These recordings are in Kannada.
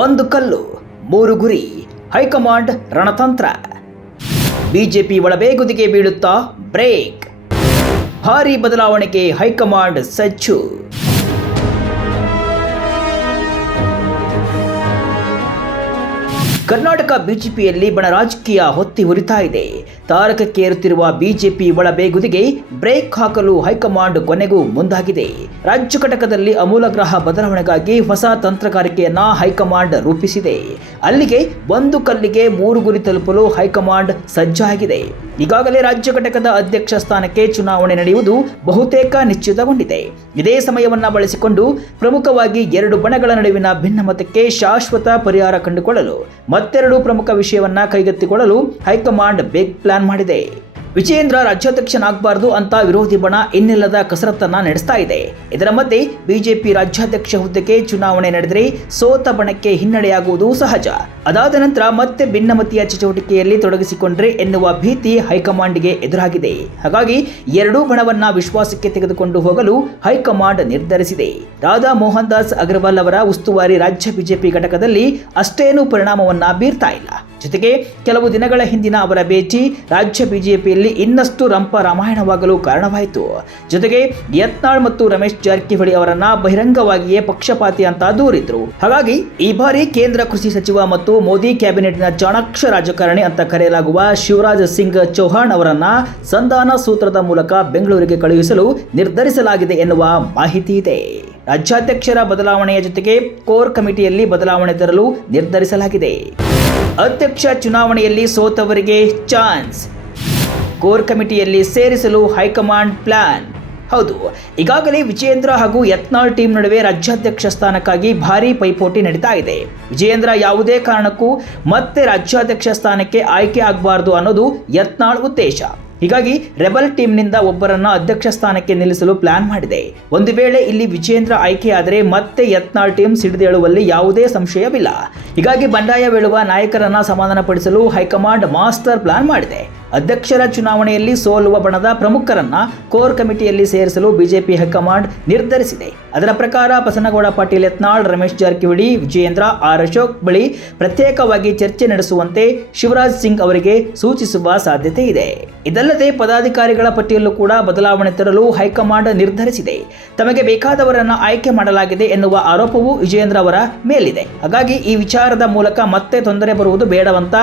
ಒಂದು ಕಲ್ಲು ಮೂರು ಗುರಿ, ಹೈಕಮಾಂಡ್ ರಣತಂತ್ರ. ಬಿಜೆಪಿ ಒಳಬೇಗುದಿಗೆ ಬೀಳುತ್ತಾ ಬ್ರೇಕ್. ಭಾರೀ ಬದಲಾವಣೆಗೆ ಹೈಕಮಾಂಡ್ ಸಜ್ಜು. ಕರ್ನಾಟಕ ಬಿಜೆಪಿಯಲ್ಲಿ ಬಣ ರಾಜಕೀಯ ಹೊತ್ತಿ ಉರಿತಾ ಇದೆ. ತಾರಕಕ್ಕೇರುತ್ತಿರುವ ಬಿಜೆಪಿ ಒಳಬೇಗುದಿಗೆ ಬ್ರೇಕ್ ಹಾಕಲು ಹೈಕಮಾಂಡ್ ಕೊನೆಗೂ ಮುಂದಾಗಿದೆ. ರಾಜ್ಯ ಘಟಕದಲ್ಲಿ ಆಮೂಲಾಗ್ರ ಬದಲಾವಣೆಗಾಗಿ ಹೊಸ ತಂತ್ರಗಾರಿಕೆಯನ್ನ ಹೈಕಮಾಂಡ್ ರೂಪಿಸಿದೆ. ಅಲ್ಲಿಗೆ ಒಂದು ಕಲ್ಲಿಗೆ ಮೂರು ಗುರಿ ತಲುಪಲು ಹೈಕಮಾಂಡ್ ಸಜ್ಜಾಗಿದೆ. ಈಗಾಗಲೇ ರಾಜ್ಯ ಘಟಕದ ಅಧ್ಯಕ್ಷ ಸ್ಥಾನಕ್ಕೆ ಚುನಾವಣೆ ನಡೆಯುವುದು ಬಹುತೇಕ ನಿಶ್ಚಿತಗೊಂಡಿದೆ. ಇದೇ ಸಮಯವನ್ನ ಬಳಸಿಕೊಂಡು ಪ್ರಮುಖವಾಗಿ ಎರಡು ಬಣಗಳ ನಡುವಿನ ಭಿನ್ನಮತಕ್ಕೆ ಶಾಶ್ವತ ಪರಿಹಾರ ಕಂಡುಕೊಳ್ಳಲು ಮತ್ತೆರಡು ಪ್ರಮುಖ ವಿಷಯವನ್ನ ಕೈಗೆತ್ತಿಕೊಳ್ಳಲು ಹೈಕಮಾಂಡ್ ಬಿಗ್ ಪ್ಲಾನ್ ಮಾಡಿದೆ. ವಿಜಯೇಂದ್ರ ರಾಜ್ಯಾಧ್ಯಕ್ಷನಾಗಬಾರದು ಅಂತ ವಿರೋಧಿ ಬಣ ಇನ್ನಿಲ್ಲದ ಕಸರತ್ತನ್ನ ನಡೆಸ್ತಾ ಇದೆ. ಇದರ ಮಧ್ಯೆ ಬಿಜೆಪಿ ರಾಜ್ಯಾಧ್ಯಕ್ಷ ಹುದ್ದೆಗೆ ಚುನಾವಣೆ ನಡೆದರೆ ಸೋತ ಬಣಕ್ಕೆ ಹಿನ್ನಡೆಯಾಗುವುದು ಸಹಜ. ಅದಾದ ನಂತರ ಮತ್ತೆ ಭಿನ್ನಮತೀಯ ಚಟುವಟಿಕೆಯಲ್ಲಿ ತೊಡಗಿಸಿಕೊಂಡ್ರೆ ಎನ್ನುವ ಭೀತಿ ಹೈಕಮಾಂಡ್ಗೆ ಎದುರಾಗಿದೆ. ಹಾಗಾಗಿ ಎರಡೂ ಬಣವನ್ನ ವಿಶ್ವಾಸಕ್ಕೆ ತೆಗೆದುಕೊಂಡು ಹೋಗಲು ಹೈಕಮಾಂಡ್ ನಿರ್ಧರಿಸಿದೆ. ರಾಧಾ ಮೋಹನ್ ದಾಸ್ ಅಗರ್ವಾಲ್ ಅವರ ಉಸ್ತುವಾರಿ ರಾಜ್ಯ ಬಿಜೆಪಿ ಘಟಕದಲ್ಲಿ ಅಷ್ಟೇನೂ ಪರಿಣಾಮವನ್ನ ಬೀರ್ತಾ ಇಲ್ಲ. ಜೊತೆಗೆ ಕೆಲವು ದಿನಗಳ ಹಿಂದಿನ ಅವರ ಭೇಟಿ ರಾಜ್ಯ ಬಿಜೆಪಿಯಲ್ಲಿ ಇನ್ನಷ್ಟು ರಂಪ ರಾಮಾಯಣವಾಗಲು ಕಾರಣವಾಯಿತು. ಜೊತೆಗೆ ಯತ್ನಾಳ್ ಮತ್ತು ರಮೇಶ್ ಜಾರಕಿಹೊಳಿ ಅವರನ್ನ ಬಹಿರಂಗವಾಗಿಯೇ ಪಕ್ಷಪಾತಿ ಅಂತ ದೂರಿದ್ರು. ಹಾಗಾಗಿ ಈ ಬಾರಿ ಕೇಂದ್ರ ಕೃಷಿ ಸಚಿವ ಮತ್ತು ಮೋದಿ ಕ್ಯಾಬಿನೆಟ್ನ ಚಾಣಾಕ್ಷ ರಾಜಕಾರಣಿ ಅಂತ ಕರೆಯಲಾಗುವ ಶಿವರಾಜ್ ಸಿಂಗ್ ಚೌಹಾಣ್ ಅವರನ್ನ ಸಂಧಾನ ಸೂತ್ರದ ಮೂಲಕ ಬೆಂಗಳೂರಿಗೆ ಕಳುಹಿಸಲು ನಿರ್ಧರಿಸಲಾಗಿದೆ ಎನ್ನುವ ಮಾಹಿತಿ ಇದೆ. ರಾಜ್ಯಾಧ್ಯಕ್ಷರ ಬದಲಾವಣೆಯ ಜೊತೆಗೆ ಕೋರ್ ಕಮಿಟಿಯಲ್ಲಿ ಬದಲಾವಣೆ ತರಲು ನಿರ್ಧರಿಸಲಾಗಿದೆ. ಅಧ್ಯಕ್ಷ ಚುನಾವಣೆಯಲ್ಲಿ ಸೋತವರಿಗೆ ಚಾನ್ಸ್, ಕೋರ್ ಕಮಿಟಿಯಲ್ಲಿ ಸೇರಿಸಲು ಹೈಕಮಾಂಡ್ ಪ್ಲಾನ್. ಹೌದು, ಈಗಾಗಲೇ ವಿಜಯೇಂದ್ರ ಹಾಗೂ ಯತ್ನಾಳ್ ಟೀಮ್ ನಡುವೆ ರಾಜ್ಯಾಧ್ಯಕ್ಷ ಸ್ಥಾನಕ್ಕಾಗಿ ಭಾರೀ ಪೈಪೋಟಿ ನಡೀತಾ ಇದೆ. ವಿಜಯೇಂದ್ರ ಯಾವುದೇ ಕಾರಣಕ್ಕೂ ಮತ್ತೆ ರಾಜ್ಯಾಧ್ಯಕ್ಷ ಸ್ಥಾನಕ್ಕೆ ಆಯ್ಕೆ ಆಗಬಾರದು ಅನ್ನೋದು ಯತ್ನಾಳ್ ಉದ್ದೇಶ. ಹೀಗಾಗಿ ರೆಬಲ್ ಟೀಮ್ನಿಂದ ಒಬ್ಬರನ್ನ ಅಧ್ಯಕ್ಷ ಸ್ಥಾನಕ್ಕೆ ನಿಲ್ಲಿಸಲು ಪ್ಲಾನ್ ಮಾಡಿದೆ. ಒಂದು ವೇಳೆ ಇಲ್ಲಿ ವಿಜಯೇಂದ್ರ ಆಯ್ಕೆಯಾದರೆ ಮತ್ತೆ ಯತ್ನಾಳ್ ಟೀಮ್ ಸಿಡಿದೇಳುವಲ್ಲಿ ಯಾವುದೇ ಸಂಶಯವಿಲ್ಲ. ಹೀಗಾಗಿ ಬಂಡಾಯವೇಳುವ ನಾಯಕರನ್ನ ಸಮಾಧಾನಪಡಿಸಲು ಹೈಕಮಾಂಡ್ ಮಾಸ್ಟರ್ ಪ್ಲಾನ್ ಮಾಡಿದೆ. ಅಧ್ಯಕ್ಷರ ಚುನಾವಣೆಯಲ್ಲಿ ಸೋಲುವ ಬಣದ ಪ್ರಮುಖರನ್ನ ಕೋರ್ ಕಮಿಟಿಯಲ್ಲಿ ಸೇರಿಸಲು ಬಿಜೆಪಿ ಹೈಕಮಾಂಡ್ ನಿರ್ಧರಿಸಿದೆ. ಅದರ ಪ್ರಕಾರ ಬಸನಗೌಡ ಪಾಟೀಲ್ ಯತ್ನಾಳ್, ರಮೇಶ್ ಜಾರಕಿಹೊಳಿ, ವಿಜಯೇಂದ್ರ, ಆರ್ ಅಶೋಕ್ ಬಳಿ ಪ್ರತ್ಯೇಕವಾಗಿ ಚರ್ಚೆ ನಡೆಸುವಂತೆ ಶಿವರಾಜ್ ಸಿಂಗ್ ಅವರಿಗೆ ಸೂಚಿಸುವ ಸಾಧ್ಯತೆ ಇದೆ. ಇದಲ್ಲದೆ ಪದಾಧಿಕಾರಿಗಳ ಪಟ್ಟಿಯಲ್ಲೂ ಕೂಡ ಬದಲಾವಣೆ ತರಲು ಹೈಕಮಾಂಡ್ ನಿರ್ಧರಿಸಿದೆ. ತಮಗೆ ಬೇಕಾದವರನ್ನ ಆಯ್ಕೆ ಮಾಡಲಾಗಿದೆ ಎನ್ನುವ ಆರೋಪವೂ ವಿಜಯೇಂದ್ರ ಅವರ ಮೇಲಿದೆ. ಹಾಗಾಗಿ ಈ ವಿಚಾರದ ಮೂಲಕ ಮತ್ತೆ ತೊಂದರೆ ಬರುವುದು ಬೇಡವಂತ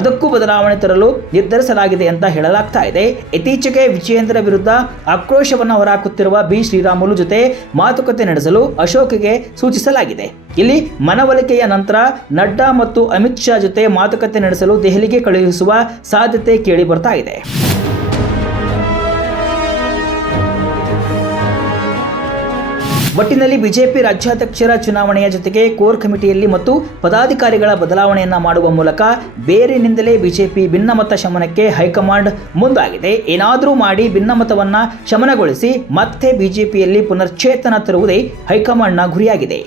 ಅದಕ್ಕೂ ಬದಲಾವಣೆ ತರಲು ನಿರ್ಧರಿಸಲಾಗಿದೆ ಅಂತ ಹೇಳಲಾಗ್ತಾ ಇದೆ. ಇತ್ತೀಚೆಗೆ ವಿಜಯೇಂದ್ರ ವಿರುದ್ಧ ಆಕ್ರೋಶವನ್ನು ಹೊರಹಾಕುತ್ತಿರುವ ಬಿ ಶ್ರೀರಾಮುಲು ಜೊತೆ ಮಾತುಕತೆ ನಡೆಸಲು ಅಶೋಕ್ಗೆ ಸೂಚಿಸಲಾಗಿದೆ. ಇಲ್ಲಿ ಮನವೊಲಿಕೆಯ ನಂತರ ನಡ್ಡಾ ಮತ್ತು ಅಮಿತ್ ಶಾ ಜೊತೆ ಮಾತುಕತೆ ನಡೆಸಲು ದೆಹಲಿಗೆ ಕಳುಹಿಸುವ ಸಾಧ್ಯತೆ ಕೇಳಿ ಬರ್ತಾ ಇದೆ. ಒಟ್ಟಿನಲ್ಲಿ ಬಿಜೆಪಿ ರಾಜ್ಯಾಧ್ಯಕ್ಷರ ಚುನಾವಣೆಯ ಜೊತೆಗೆ ಕೋರ್ ಕಮಿಟಿಯಲ್ಲಿ ಮತ್ತು ಪದಾಧಿಕಾರಿಗಳ ಬದಲಾವಣೆಯನ್ನ ಮಾಡುವ ಮೂಲಕ ಬೇರಿನಿಂದಲೇ ಬಿಜೆಪಿ ಭಿನ್ನಮತ ಶಮನಕ್ಕೆ ಹೈಕಮಾಂಡ್ ಮುಂದಾಗಿದೆ. ಏನಾದರೂ ಮಾಡಿ ಭಿನ್ನಮತವನ್ನ ಶಮನಗೊಳಿಸಿ ಮತ್ತೆ ಬಿಜೆಪಿಯಲ್ಲಿ ಪುನಶ್ಚೇತನ ತರುವುದೇ ಹೈಕಮಾಂಡ್ನ ಗುರಿಯಾಗಿದೆ.